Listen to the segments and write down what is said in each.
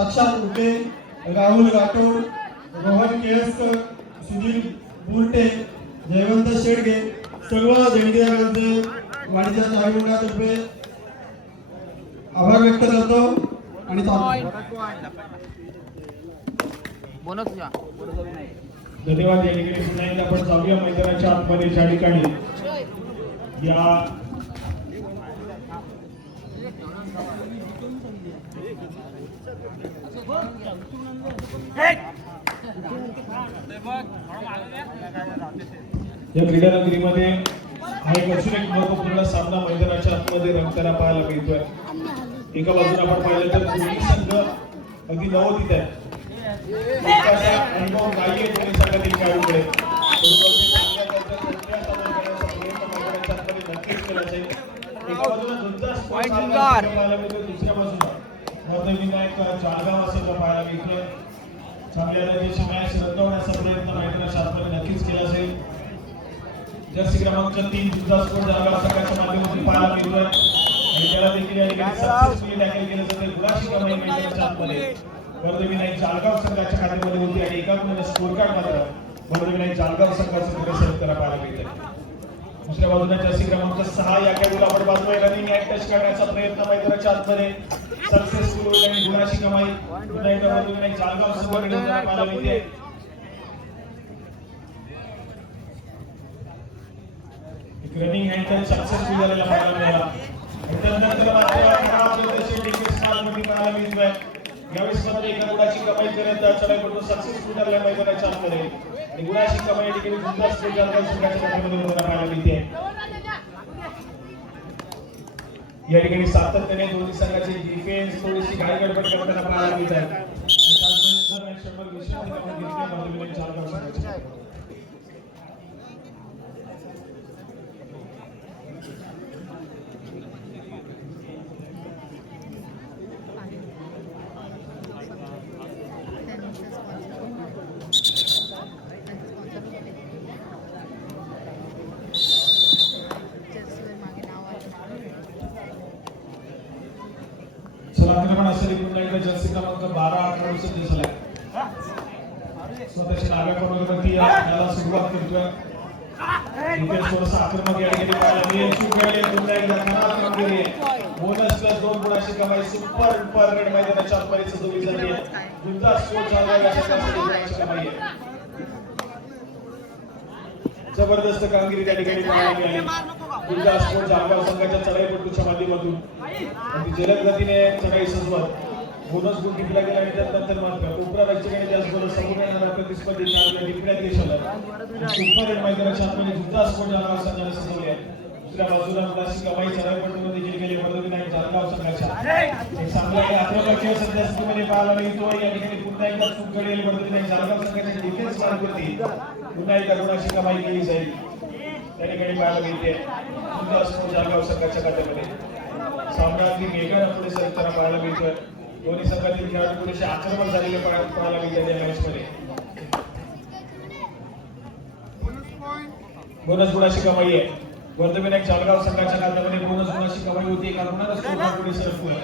साक्षात उके, राहुल राठोड, रोहन केळसकर, सुधीर बुरटे, जयवंत शेडगे सर्व देणगीदारांचे वाणिज्य सहाय्य मंडळातर्फे आभार व्यक्त करतो आणि धन्यवाद। या ठिकाणी पुन्हा एकदा आपण जाऊया मैदानाच्या आतमध्ये ज्या ठिकाणी या क्रीडा नगरीमध्ये हा एक अजून एक महत्वपूर्ण सामना मैदानाच्या आतमध्ये रंगताना पाहायला मिळतोय। एका बाजूला आपण पाहिलं तर दोन्ही संघ अगदी नवोदित आहेत। अनुभव नाहीये दोन्ही संघातील खेळाडूकडे, नक्कीच केला जाईल। एका बाजूला दुसऱ्या बाजूला विनायक जाळगाव असं पाहायला मिळतोय। चांगल्या रणनीतीचे मॅच रंगवण्याचा प्रयत्न मैदानाच्या आतमध्ये नक्कीच केला जाईल। जर्सी क्रमांक 3 दुधास्फोट जाळगाव संघाच्या माध्यमातून पाहायला मिळतोय आणि त्याला देखील या ठिकाणी सक्सेसफुली टॅकल केलं जाते। गुणाची कमाई मैदानाच्या आतमध्ये वर्धविनायक जाळगाव संघाच्या खात्यामध्ये होती आणि एका गुणाचा स्कोर कार्ड मात्र वर्धविनायक जाळगाव संघाचं पुढे सेट करा पाहायला मिळतंय। दुसऱ्या बाजूला जर्सी क्रमांक 6 या खेळाडूला आपण पाहतोय रनिंग टच करण्याचा प्रयत्न मैदानाच्या आतमध्ये सक्सेसफुल होईल आणि गुणाची कमाई पुन्हा एकदा वर्धविनायक जाळगाव संघाकडे पाहायला मिळते। रनिंग हँड सक्सेसफुल झालेला पाहायला मिळाला। त्यानंतर पाहायला मिळतोय यावेळेस मध्ये एका गुणाची कमाई करत चढाईपटू सक्सेसफुल ठरला मैदानाच्या आतमध्ये आणि गुणाची कमाई या ठिकाणी दुधास्फोट जाळगाव संघाच्या माध्यमातून पाहायला मिळते। या ठिकाणी सातत्याने दोन्ही संघाची डिफेन्स थोडीशी घाई गडबड करताना पाहायला मिळत आहे। जर्सी क्रमांक 12 खेळाडूंचा दिसलाय स्वतःच्या नाव्या क्रमांकावरती याला सुरुवात करतोय। डिफेन्स थोडासा आक्रमक या ठिकाणी पाहायला मिळेल। चुकले पुन्हा एकदा खराब कामगिरी बोनस प्लस 2 गुणाची कमाई सुपर रेड मैदानाच्या आतमध्ये सजवली जाते। दुधा स्कोर झाला यासाठी गुणाची कमाई आहे। जबरदस्त कामगिरी त्या ठिकाणी पाहायला मिळाली दुधा स्कोर जाळगाव संघाच्या चढाईपटूच्या माध्यमातून अगदी जलद गतीने चढाई सजवत बोनस गुण टिकला गेला आणि त्यानंतर मात्र कोपरा राज्याकडे त्याचबरोबर संपूर्ण प्रतिस्पर्धी टिकण्यात देशाला सुपर रेड मैदानाच्या आतमध्ये दुधा स्कोर जाळगाव संघाने सजवले आहे। दुसऱ्या बाजूला गुणाची कमाई चढाईपटूमध्ये देखील गेली वर्धविनायक जाळगाव संघाच्या एक चांगला आक्रमक खेळ सध्या स्थितीमध्ये पाहायला मिळतो। या ठिकाणी पुन्हा एकदा चूक घडलेली वर्धविनायक जाळगाव संघाच्या डिफेन्स मार्गवरती पुन्हा एकदा गुणाची कमाई केली जाईल त्या ठिकाणी पाहायला मिळते। दुधा स्कोर जाळगाव संघाच्या खात्यामध्ये सामना अगदी वेगाने पुढे सरकताना पाहायला मिळतोय। दोन्ही संघातील खेळाडू थोडेसे आक्रमक झालेले पाहायला मिळतात या मॅचमध्ये। बोनस गुणाची कमाई आहे वर्धविनायक जाळगाव संघाच्या खात्यामध्ये। बोनस गुणाची कमाई होती एका गुणाला स्कोर कार्ड पुढे सरकतोय।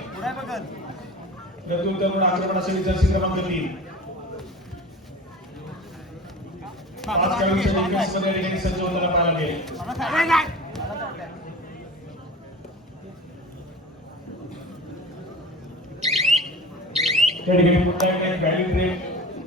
प्रत्युत्तर आक्रमणासाठी जर्सी क्रमांक 3 पाच खेळाडूंच्या डिफेन्समध्ये या ठिकाणी सज्ज होताना पाहायला मिळेल। त्या ठिकाणी पुन्हा एकदा बॅटिंग ट्रेन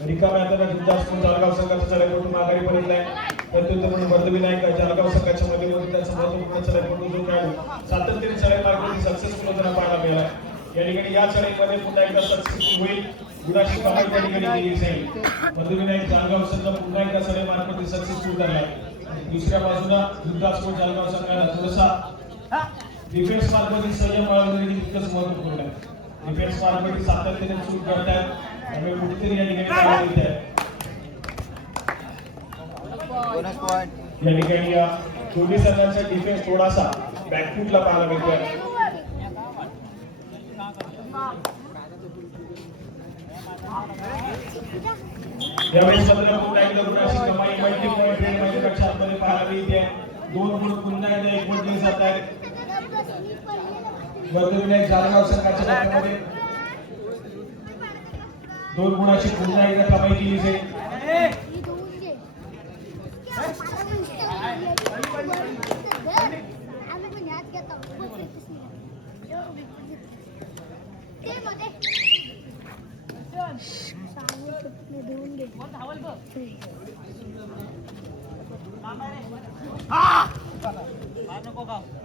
रिकाम्या हाताने दुधा स्कोर जाळगाव संघाच्या चढाईपटून माघारी परतलाय। प्रत्युत्तर म्हणून वर्धविनायक जाळगाव संघाच्या माध्यमातून त्याचा महत्त्वपूर्ण चढाईपटू जो खेळाडू सातत्याने चढाई मार्गावरती सक्सेसफुल होताना पाहायला मिळाला। या ठिकाणी या चढाईमध्ये पुन्हा एकदा सक्सेसफुल होईल गुणाची कमाई त्या ठिकाणी केली जाईल। वर्धविनायक जाळगाव संघ पुन्हा एकदा चढाई मार्गावरती सक्सेसफुल झालाय। दुसऱ्या बाजूला दुधा स्कोर जाळगाव संघाला थोडासा डिफेन्स मार्गावरती संयम बाळगणे तितकंच महत्त्वपूर्ण आहे। डिफेन्स मार्गावरती सातत्याने चूक करतात त्यामुळे कुठेतरी या ठिकाणी पाहायला मिळत आहे। या ठिकाणी या दोन्ही संघांचा डिफेन्स थोडासा बॅकफूटला पाहायला मिळतोय। यावेळेस पुन्हा एकदा गुणाची कमाई मल्टी पॉइंट रेड मैदानाच्या आतमध्ये पाहायला मिळते। 2 गुण पुन्हा एकदा एकवटले जात आहेत वर्धविनायक जाळगाव संघाच्या माध्यमातून। 2 गुणाची पुन्हा एकदा कमाई केली जाईल.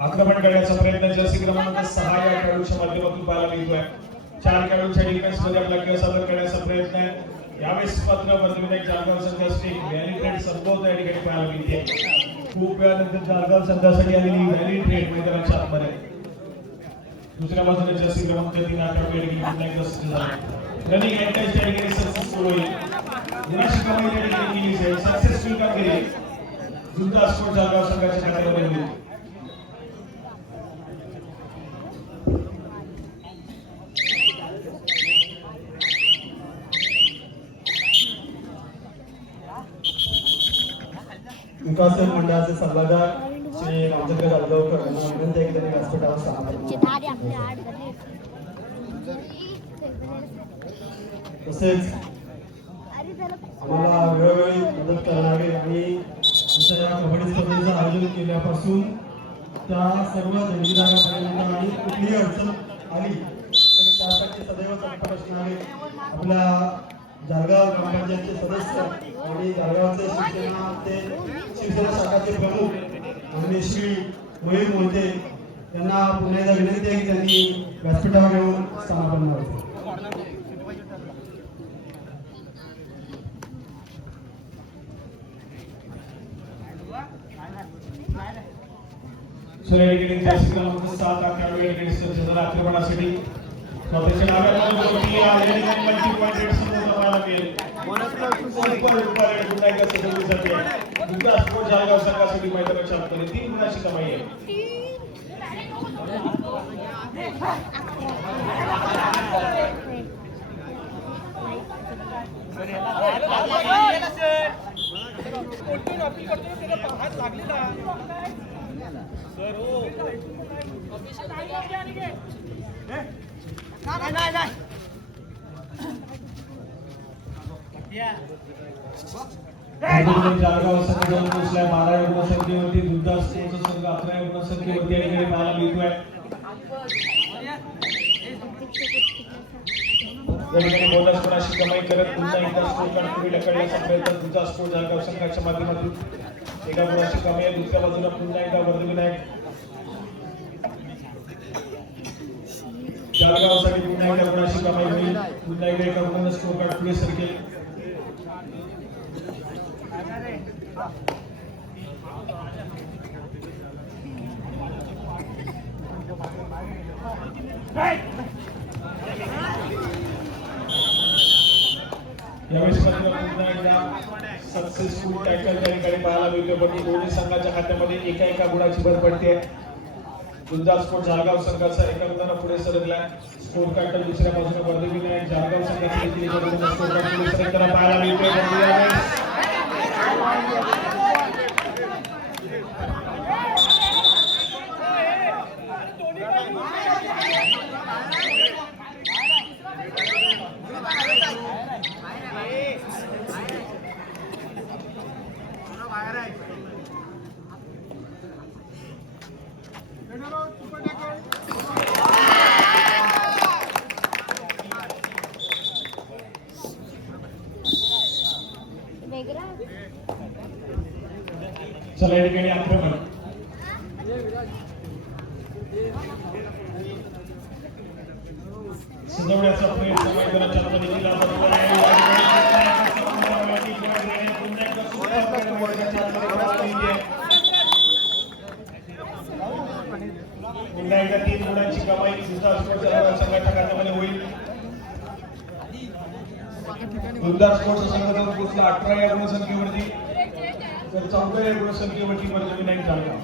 आक्रमण करण्याचा प्रयत्न जर्सी क्रमांक 6 या खेळाडूच्या माध्यमातून पाहायला मिळतोय. 4 खेळाडूंच्या डिफेन्स मध्ये आपला खेळ सादर करण्याचा प्रयत्न आहे. यावेळेस मात्र वर्धविनायक जालगाव संघासाठी व्हॅली ट्रेड संपवता या ठिकाणी पाहायला मिळते. खूप वेळानंतर जालगाव संघासाठी आलेली व्हॅली ट्रेड मैदानाच्या आतमध्ये. दुसऱ्या बाजूने जर्सी क्रमांक 3 आठवडे या ठिकाणी पुन्हा एकदा सिद्ध झाला. रनिंग अटॅच या ठिकाणी सक्सेसफुल होईल. गुणाची कमाई या ठिकाणी केली जाईल. सक्सेसफुल कामगिरी जुन्नर स्पोर्ट्स जालगाव संघाच्या खात्यामध्ये होईल. विकास मंडळाचे सल्लागार श्री रामचंद्र गाडगावकर यांना विनंती आहे की त्यांनी व्यासपीठावर तसेच आम्हाला वेळोवेळी मदत करणारे आणि आमच्या या कबड्डी स्पर्धेचं आयोजन केल्यापासून त्या सर्व देणगीदारांपर्यंत आणि कुठलीही अडचण आली तर त्यासाठी सदैव तत्पर असणारे आपल्या जालगाव ग्रामपंचायतचे सदस्य आणि जालगावचे शिवसेना शाखाचे प्रमुख आणि श्री मयूर मोहिते यांना पुन्हा एकदा विनंती आहे की त्यांनी व्यासपीठावर येऊन स्थानापन्न व्हावे. आक्रमणासाठी स्वतःच्या नावामध्ये या ठिकाणी मल्टी पॉइंट रेट समोर पाहायला मिळेल. पुन्हा एकदा सदस्यासाठी दुसरा स्पोर्ट जालगाव संघासाठी मैदानाच्या आतमध्ये 3 गुणाची कमाई आहे. जालगाव संघ जाऊन पोहोचलाय 12 गुणसंख्येवरती. दुसरा स्पोर्ट्स संघ 11 गुणसंख्येवरती या ठिकाणी पाहायला मिळतोय. बोनस गुणाची कमाई करत पुन्हा एकदा स्कोर कार्ड पुढे ढकलण्याचा प्रयत्न दुसरा स्पोर्ट जालगाव संघाच्या माध्यमातून. एका गुणाची कमाई आहे. दुसऱ्या बाजूला पुन्हा एकदा वर्धविनायक जालगावसाठी पुन्हा एकदा गुणाची कमाई होईल. पुन्हा एकदा एका गुणानं स्कोर कार्ड पुढे सरकेल. यावेळेस पुन्हा एकदा सक्सेसफुल टॅकल त्या ठिकाणी पाहायला मिळतो. पण दोन्ही संघाच्या खात्यामध्ये एका गुणाची भर पडते. जुन्नर स्पोर्ट जालगाव संघाचा एका गुणानं पुढे सरकलाय. स्कोर कार्ड दुसऱ्या बाजूने वर्धविनायक जालगाव संघाची देखील एका गुणानं स्कोर कार्ड पुढे सरकताना पाहायला मिळतोय. चला या ठिकाणी आक्रमण सजवण्याचा प्रयत्न मैदानाच्या आतमध्ये केला जातो. पुन्हा एकदा 3 गुणांची कमाई जुन्नर स्पोर्ट्स संघाच्या खात्यामध्ये होईल. जुन्नर स्पोर्ट्स संघाचा पोहोचला 18 या गुणसंख्येवरती. तर 14 या गुणसंख्येवरती वर्धविनायक जालगाव.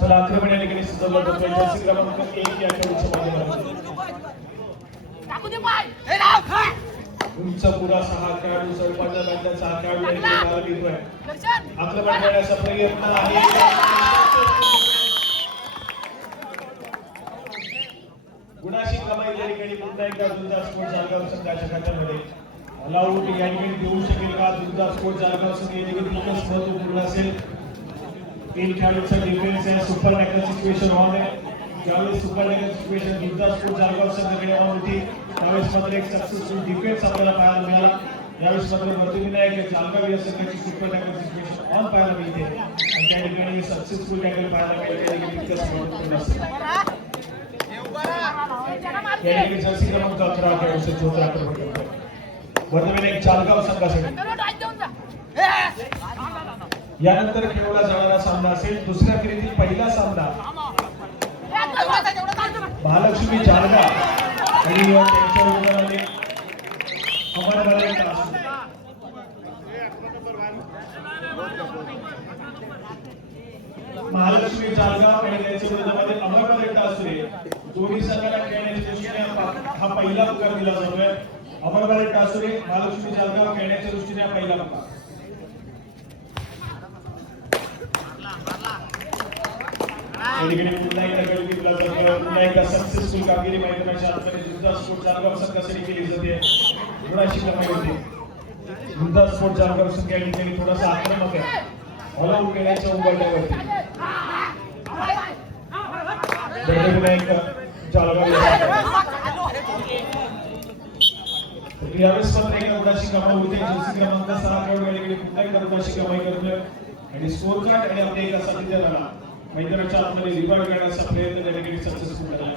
चला आक्रमण या ठिकाणी सुद्धा जातोय. जर्सी क्रमांक 1 या खेळाडूच्या माध्यमातून उंच पुरा 6 खेळाडू सरपंच त्यांच्या 6 खेळाडू या ठिकाणी पाहायला मिळतोय. आक्रमण करण्याचा प्रयत्न आहे. गुणाशी कमाई या ठिकाणी पुन्हा एकदा दुर्गा स्पोर्ट्स जालगाव संघाच्या खात्यामध्ये ऑलआउट या ठिकाणी देऊ शकेल का? दुर्गा स्पोर्ट्स जालगाव संघ या ठिकाणी तितकंच महत्त्वपूर्ण असेल. 3 खेळाडूंचा डिफेन्स आहे. सुपर टॅकल सिच्युएशन ऑन आहे. ज्यावेळेस super tackle situation Durga sports Jalgaon संघाकडे ऑन होती त्यावेळेस मात्र एक सक्सेसफुल डिफेन्स आपल्याला पाहायला मिळाला. यावेळेस मात्र वर्तविनायक जालगाव या संघाची सुपर टॅकल सिच्युएशन ऑन पाहायला मिळते आणि त्या ठिकाणी सक्सेसफुल टॅकल पाहायला मिळते. त्या ठिकाणी तितकंच महत्त्वपूर्ण असेल. या ठिकाणी जर्सी क्रमांक 11 खेळाडूचे जोरदार आक्रमण करतोय. वर्तविनायक जालगाव संघासाठी यानंतर खेळवला जाणारा सामना असेल दुसऱ्या फेरीतील पहिला सामना महालक्ष्मी जालगाव आणि त्यांच्या विरोधात अमरवाले तासुरे. महालक्ष्मी जालगाव आणि त्यांच्या विरोधामध्ये अमरवाले तासुरे दोन्ही संघाला खेळण्याच्या दृष्टीने हा पहिला पुकार दिला जातोय. अमरवाले तासुरे महालक्ष्मी जालगाव खेळण्याच्या दृष्टीने हा पहिला पुकार. पुन्हा एकदा सक्सेसफुल कामगिरी मैदानाच्या आतमध्ये दुर्गा स्पोर्ट्स जालगाव संघासाठी केली जाते. गुणाशी कमाई होते. दुर्गा स्पोर्ट्स जालगाव संघ या ठिकाणी थोडासा आक्रमक आहे. ऑलआउट केल्याच्या उंबरठ्यावरती यावेळेस मात्र एका गुणाशी कमाई होते. जर्सी क्रमांक 6 खेळाडू या ठिकाणी पुन्हा एकदा गुणाशी कमाई करतोय आणि स्कोर कार्ड आणि आपल्या एका साथीदाराला मैदानाच्या आतमध्ये रिवार्ड करण्याचा प्रयत्न त्या ठिकाणी सक्सेसफुल झाला.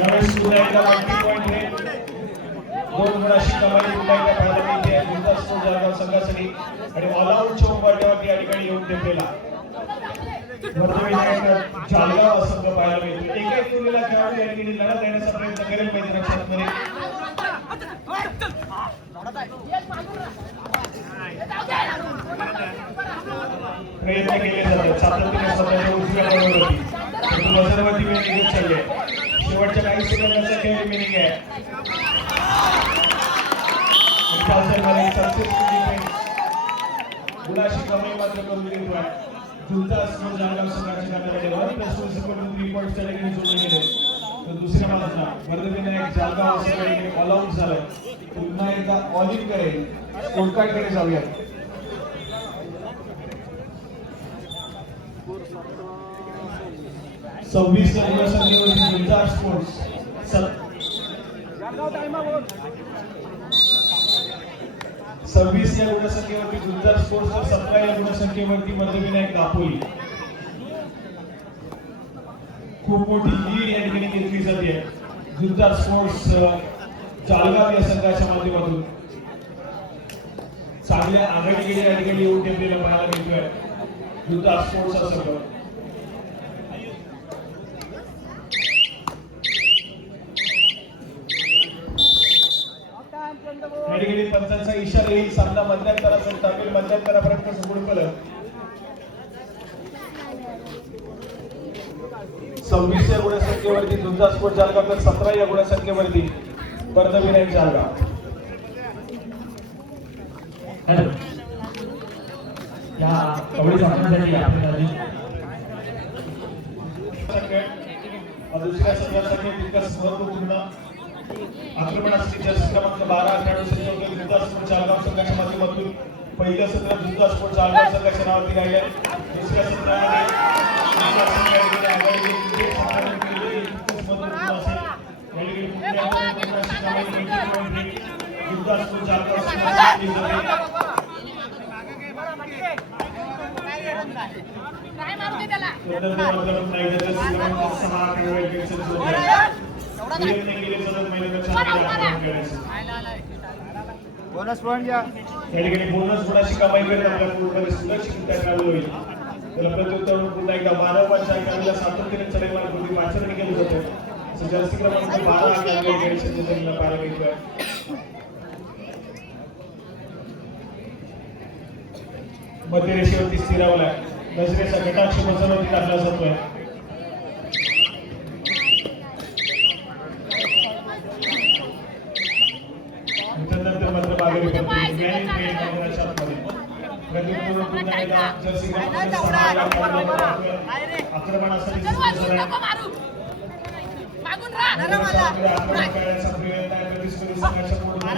यावेळेस पुन्हा एकदा 90 पॉइंट आहे. 2 गुणाशी कमाई पुन्हा एकदा पाहायला मिळते दुर्गा स्पोर्ट्स जालगाव संघासाठी आणि ऑलआउट चौपाट्यावरती या ठिकाणी येऊन ठेपलेला वर्तविनायक जालगाव संघ पाहायला मिळतो. एका टोळीला खेळाडू या ठिकाणी लढा देण्याचा प्रयत्न करेल मैदानाच्या आतमध्ये. प्रयत्न केले जातात सातत्याने स्वतःच्या उजव्या बाजूवरती वजनवरती वेळ निघून चालले. शेवटच्या काही सेकंदाचा खेळ रिमेनिंग आहे. गुणाशी कमाई मात्र करून दिली आहे. दुर्गा स्पोर्ट्स जालगाव संघाच्या खात्यामध्ये 1+2 पॉईंट्स त्या ठिकाणी जोडले गेले. तर दुसऱ्या बाजूला वर्धविनायक जालगाव संघाकडे ऑलआउट झालाय. पुन्हा एकदा ऑल इन करेल. स्कोरकार्डकडे जाऊया. सव्वीस या गुणसंख्येवरती दुर्गा स्पोर्ट्स 26 या गुणसंख्येवरती दुर्गा स्पोर्ट्स तर 17 या गुणसंख्येवरती वर्धविनायक दापोली. खूप मोठी लीड या ठिकाणी घेतली जाते दुर्गा स्पोर्ट्स जालगाव या संघाच्या माध्यमातून. चांगल्या आघाडीकडे या ठिकाणी येऊन ठेपलेलं पाहायला मिळतोय दुर्गा स्पोर्ट्सचा संघ. मेडिकली पंचांचा इशारा येईल. सामना मध्यंतराचा टाकेल. मध्यंतरापर्यंत सुगुड फलक 26 या गुणसंख्येवरती दुर्गा स्पोर्ट्स जालगाव तर 17 या गुणसंख्येवरती वर्धविनायक जालगाव. या कबड्डी सामन्यासाठी आपल्याला दुसऱ्या संघासाठी तितकंच महत्वपूर्ण आक्रमण असते. जर्सी क्रमांक 12 खेळाडू संघ दुर्गा स्पोर्ट्स जालगाव संघाच्या माध्यमातून पहिलं सत्र दुर्गा स्पोर्ट्स जालगाव संघाच्या नावावरती राहिले. दुसऱ्या सत्रामध्ये Durga sports Jalgaon bonus point घ्या. या ठिकाणी बोनस गुणाची कमाई करत आपल्याला पूर्णपणे सुरक्षित चालू होईल. तर प्रत्युत्तर पुन्हा एकदा मानवाच्या एकाला सातत्याने चढाईवर पूर्वी पाचारणी केली जाते. जर्सी क्रमांक 12 पाहायला मिळतोय. मध्यरेषेवरती स्थिरावलाय. नजरेचा कटाक्ष बसवरती टाकला जातोय. गेली परंतु मॅन इन मैदानाच्या आतमध्ये प्रतिबंध पुन्हा एकदा जर्सी आक्रमणासाठी आक्रमण करण्याचा प्रयत्न आहे प्रतिस्पर्धी संघाच्या पूर्ण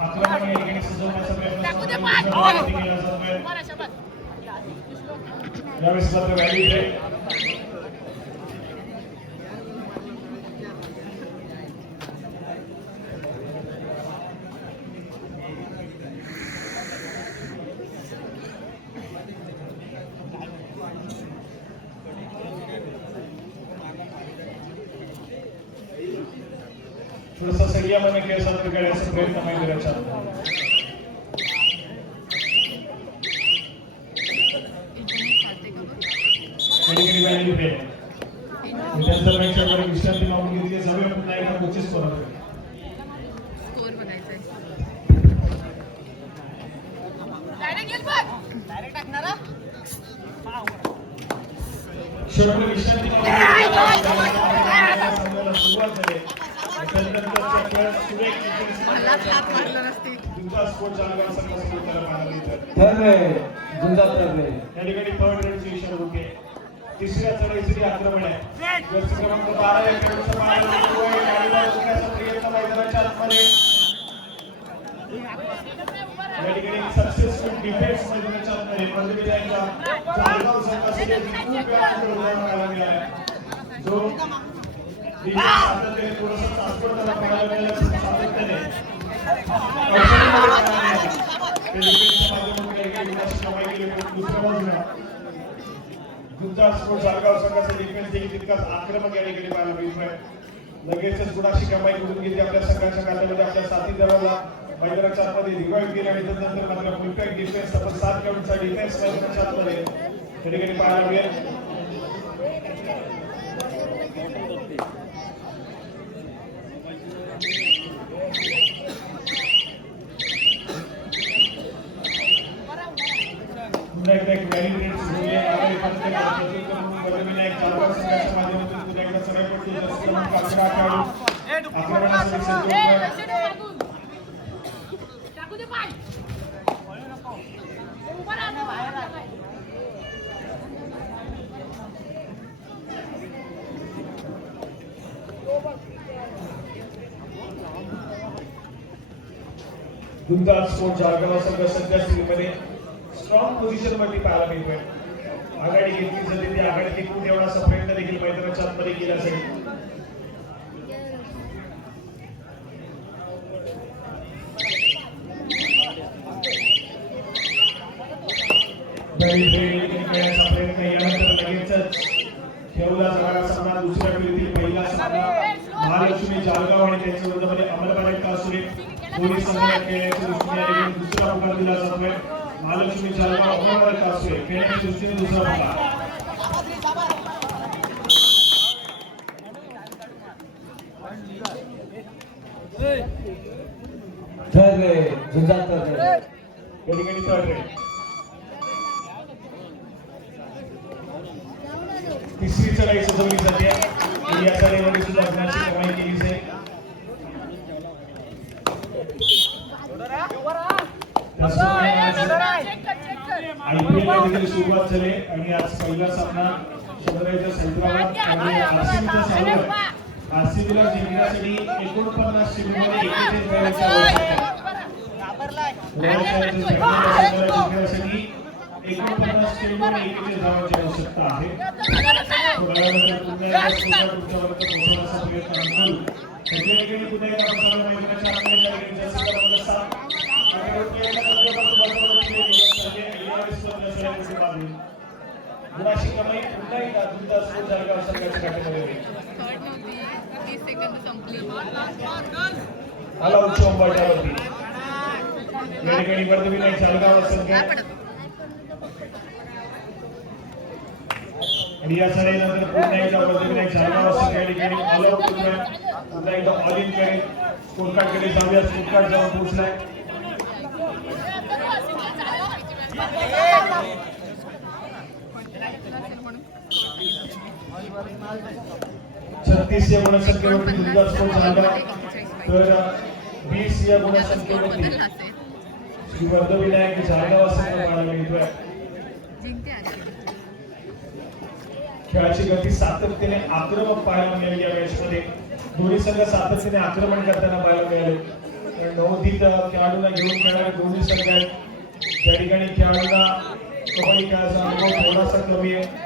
आक्रमण या ठिकाणी सजवण्याचा प्रयत्न केला जातोय यावेळेस मात्र व्हॅली ब्रेक थोडासा संयमाने खेळ साजरा करण्याचा प्रयत्न मैदानाच्या विश्रांती मागून घेतली जाऊया पुन्हा एकदा कोचिस परत विश्रांती सुरुवात झाली तिसऱ्या चढाईसाठी आक्रमण आहे क्रमांक 12 मैदानाच्या आतमध्ये या ठिकाणी सक्सेसफुल डिफेन्स मैदानाच्या आतमध्ये पंतप्रधानांच्या जालगाव संघासाठी खूप वेळा पाहायला मिळाला जो सातत्याने थोडंसं ट्रान्सपोर्ट पाहायला मिळालं सातत्याने दुसऱ्या बाजूला गुंजा स्पोर्ट्स जालगाव संघाचा डिफेन्स देखील तितकाच आक्रमक या ठिकाणी पाहायला मिळतोय लगेचच गुणाशी कमाई करून घेतली आपल्या संघाच्या खात्यामध्ये आपल्या साथीदाराला मैदानाच्या आतमध्ये रिवाईव्ह केला आणि त्यानंतर मात्र परफेक्ट डिफेन्स आपण 7 काउंटचा डिफेन्स मैदानाच्या आतमध्ये या ठिकाणी पाहायला मिळेल गुंजाळ स्पोर्ट्स जालगाव संघ सध्या स्थितीमध्ये स्ट्रॉंग पोझिशन मध्ये पाहायला मिळतोय आघाडी घेतली जाते ती आघाडी टिकून ठेवण्याचा प्रयत्न देखील मैदानाच्या आतमध्ये केला जाईल प्रयत्न यानंतर लगेचच ठेवला जाणारा सामना दुसऱ्या फेरीतील पहिला सामना महालक्ष्मी जालगाव आणि त्यांच्या विरोधामध्ये अमलबाई कासुरे दोन्ही संघाला खेळण्याच्या दृष्टीने दुसरा पुकार दिला जातोय महालक्ष्मी जालगाव अमलबाई कासुरे खेळण्याच्या दृष्टीने दुसरा पुकार तिसरी चढाई सजवली जाते या चढाईमध्ये सुद्धा गुणाची कमाई केली जाईल IPL देखील सुरुवात झाली आणि आज पहिला सामना शहराच्या हैदराबाद आणि आरसीबीचा चालू आहे आरसीबीला जिंकण्यासाठी 49 चेंडूमध्ये 41 धावांची आवश्यकता आहे गुणाशी कमाई पुन्हा एकदा दुसरा स्कोर जालगाव संघाच्या खात्यामध्ये होईल आला उच्च अंबाट्यावरती या ठिकाणी वर्धविनायक जालगाव संघ आणि या चढाईनंतर पुन्हा एकदा वर्धविनायक जालगाव संघ या ठिकाणी ऑल आउट होतोय पुन्हा एकदा ऑल इन करेल स्कोरकार्डकडे जाऊया स्कोरकार्ड जाऊन पोहोचलाय 36 या गुणसंख्येवरती दुधात स्कोर झाला तर 20 या गुणसंख्येमध्ये श्री वर्धविनायक जाळगाव संघ पाहायला मिळतोय. खेळाची गती सातत्याने आक्रमक पाहायला मिळाली या मॅचमध्ये. दोन्ही संघ सातत्याने आक्रमण करताना पाहायला मिळाले. नवोदित खेळाडूंना घेऊन खेळणारे दोन्ही संघ आहेत. त्या ठिकाणी खेळाडूंना कबड्डी खेळाचा अनुभव थोडासा कमी आहे.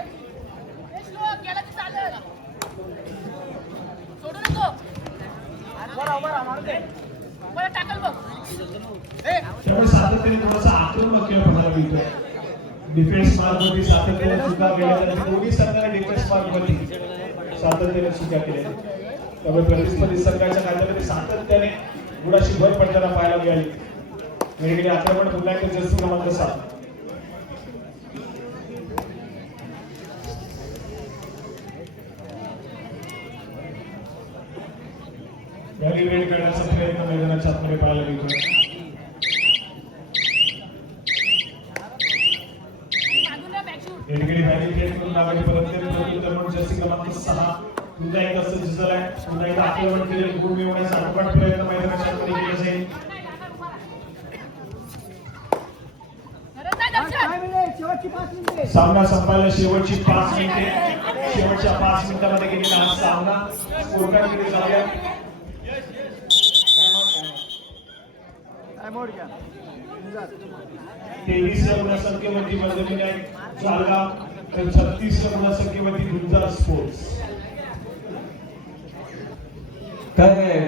त्यामुळे सातत्याने थोडासा आक्रमक खेळ पाहायला मिळतोय. डिफेन्स मार्कवरती सातत्याने चुका केल्या जातात. दोन्ही संघाने डिफेन्स मार्कवरती सातत्याने चुका केल्या. त्यामुळे प्रतिस्पर्धी संघाच्या खात्यामध्ये सातत्याने गुणाची भर पडताना पाहायला मिळाली. वेगवेगळे आक्रमण पुन्हा एकदा जर्सी क्रमांक 7. यावेळी वेळ करण्याचा प्रयत्न मैदानाच्या आतमध्ये पाहायला मिळतोय. एडगेडी बॅटिंग खेळ करून नावाने प्रत्युत्तर म्हणून जर्सी क्रमांक 6 पुन्हा एकदा सज्ज झालाय. पुन्हा एकदा आक्रमण केले. गुण मिळवण्याचा आटोकाट प्रयत्न मैदानाच्या आतमध्ये केला जाईल. सामना संपायला शेवटची 5 मिनिटे. शेवटच्या 5 मिनिटांमध्ये गेलेला हा सामना स्कोर कार्डकडे जाऊया. टाइम आउट घ्या. 23 या गुणसंख्येमध्ये वर्धविनायक जाळगाव तर 36 या गुणसंख्येमध्ये Gunjar sports.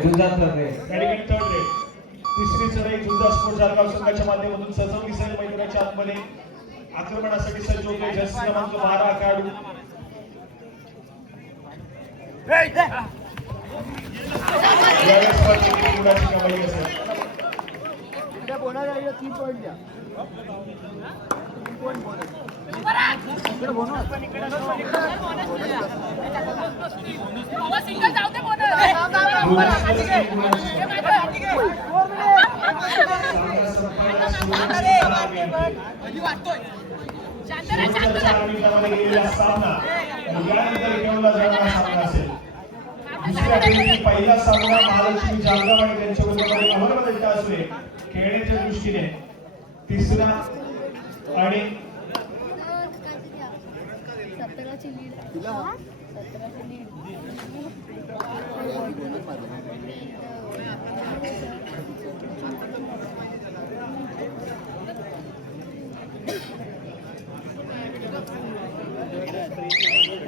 Gunjar third rate. त्या ठिकाणी थर्ड रेट. तिसरी चढाई गुंजार स्पोर्ट्स जाळगाव संघाच्या माध्यमातून सजवली जाईल. मैदानाच्या आतमध्ये आक्रमणासाठी सज्ज होते जर्सी क्रमांक 12 खेळाडू. यावेळेस किती गुणाची कमाई असेल. बोनस आहे 3 पॉइंट द्या. 3 पॉइंट बोनस. इकडे बोनस. सिंगल जाऊ दे बोनस. पहिला सामना महालक्ष्मी जाळगाव आणि त्यांच्या विरोधात अहमदनगर असले खेळण्याच्या दृष्टीने. तिसरा आणि 17ची लीड.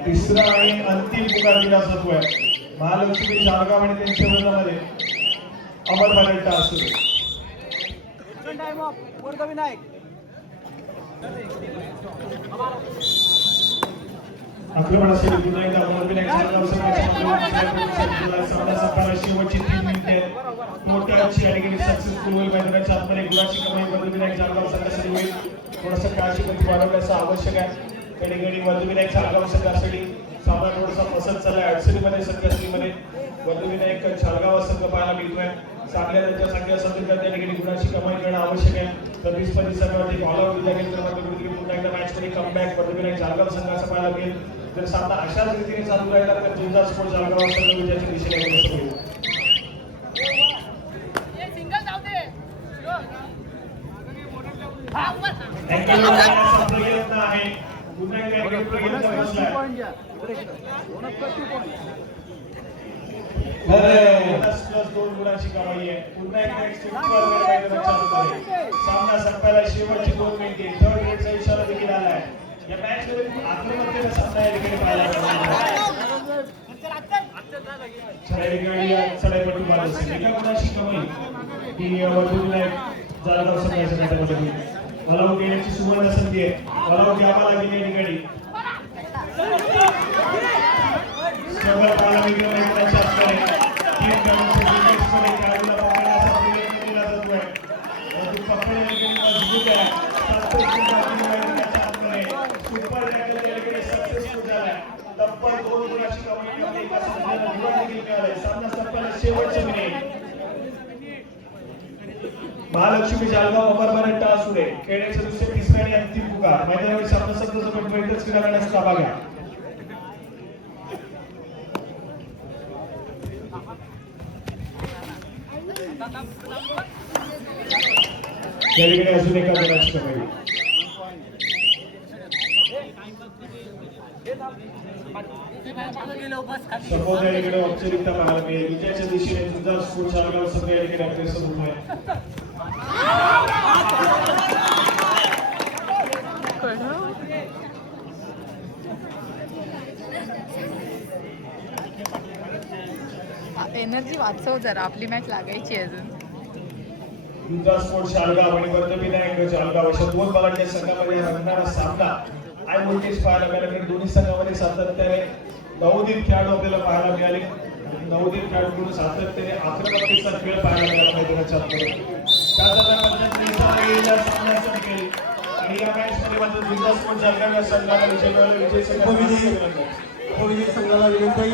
तिसरा आणि अंतिम पुकार दिला जातोय महालक्ष्मी जाळगाव आणि त्यांच्या विरोधामध्ये अहमदनगर असले. Time of वर्धविनायक. आक्रमणासाठी पुन्हा एकदा वर्धविनायक जाळगाव संघाच्या सामना संपायला शेवटची 3 मिनिटे. मोठ्याची आणि गेली सक्सेसफुल होईल. मैदानाच्या आतमध्ये गुणाची कमाई वर्धविनायक जाळगाव संघासाठी होईल. थोडासा खेळाची गती वाढवण्याचं आवश्यक आहे. त्या ठिकाणी वर्धविनायक जाळगाव संघासाठी सामना थोडासा पसंत चाललाय. अडचणीमध्ये संघर्षामध्ये वर्धविनायक जाळगाव संघ पाहायला मिळतोय. चांगल्या त्यांच्या संख्या संदर्भात त्या ठिकाणी गुणाची कमाई करणं आवश्यक आहे. प्रतिस्पर्धी संघावरती ऑल आउट दिला गेला तर कुठेतरी पुन्हा एकदा मॅचमध्ये कमबॅक वर्धविनायक जाळगाव संघाचा पाहायला मिळेल. जर सामना अशाच रीतीने चालू राहिला तर गुंजार स्पोर्ट्स जाळगाव संघ विजयाच्या दिशेने अग्रेसर होईल. सिंगल जाऊ दे. प्रयत्न आहे. पुन्हा एकदा प्रयत्न बसलाय. पॉइंट घ्या. Bonus 2 point. प्लस 2 गुणाची कमाई आहे. पुन्हा एकदा सामना संपायला शेवटची 2 मिनिटे. थर्ड रेटचा इशारा देखील आलाय. या मॅच मध्ये आक्रमकतेचा सामना या ठिकाणी पाहायला मिळाला. चढाईपट्टी बाद असेल. एका गुणाची कमाई ही वर्धविनायक जाळगाव संघाच्या गटामध्ये होईल. ऑलआउट घेण्याची सुवर्ण संधी आहे. ऑलआउट घ्यावा लागेल या ठिकाणी. स्ट्रगल पाहायला मिळतो मैदानाच्या आतमध्ये. 3 खेळाडूंच्या डिफेन्समध्ये खेळाडूला पकडण्याचा प्रयत्न केला जातोय. परंतु पकड या ठिकाणी मजबूत आहे. 7 मैदानाच्या आतमध्ये सुपर टॅकल या ठिकाणी सक्सेसफुल झालाय. तब्बल 2 गुणाची कमाई एका संघाला निवड देखील मिळाली. सामना संपायला शेवटचे मिनिट. महालक्ष्मी जाळगाव अमरबारट टासुरे खेळण्याचे दुसरे तिसरे आणि अंतिम पुकार. मैदानावर सामना संघ बैठक करण्यास ताबा घ्या. या ठिकाणी अजून एका गुणाची कमाई. सपोज या ठिकाणी औपचारिकता पाहायला मिळेल. विजयाच्या दिशेने जुन्नर स्पोर्ट्स शाळगाव संघ या ठिकाणी अग्रेसर होत आहे. एनर्जी वाचव जरा, आपली मॅच लागायची अजून. जुन्नर स्पोर्ट्स शाळगाव आणि वर्धविनायक शाळगाव अशा दोन बलाढ्य संघामध्ये रंगणारा सामना हाय व्होल्टेज पाहायला मिळाला. कारण दोन्ही संघामध्ये सातत्याने नवोदित खेळाडू आपल्याला पाहायला मिळाले. नवोदित खेळाडूंकडून सातत्याने आक्रमकतेचा खेळ पाहायला मिळाला मैदानाच्या आतमध्ये. त्याचबरोबर पंचायत सामन्याचं निकाल आणि या मॅचमध्ये मात्र जुन्नर स्पोर्ट्स शाळगाव या संघाला विजय मिळाला. विजय संघाला उपविजयी संघाला विनंती आहे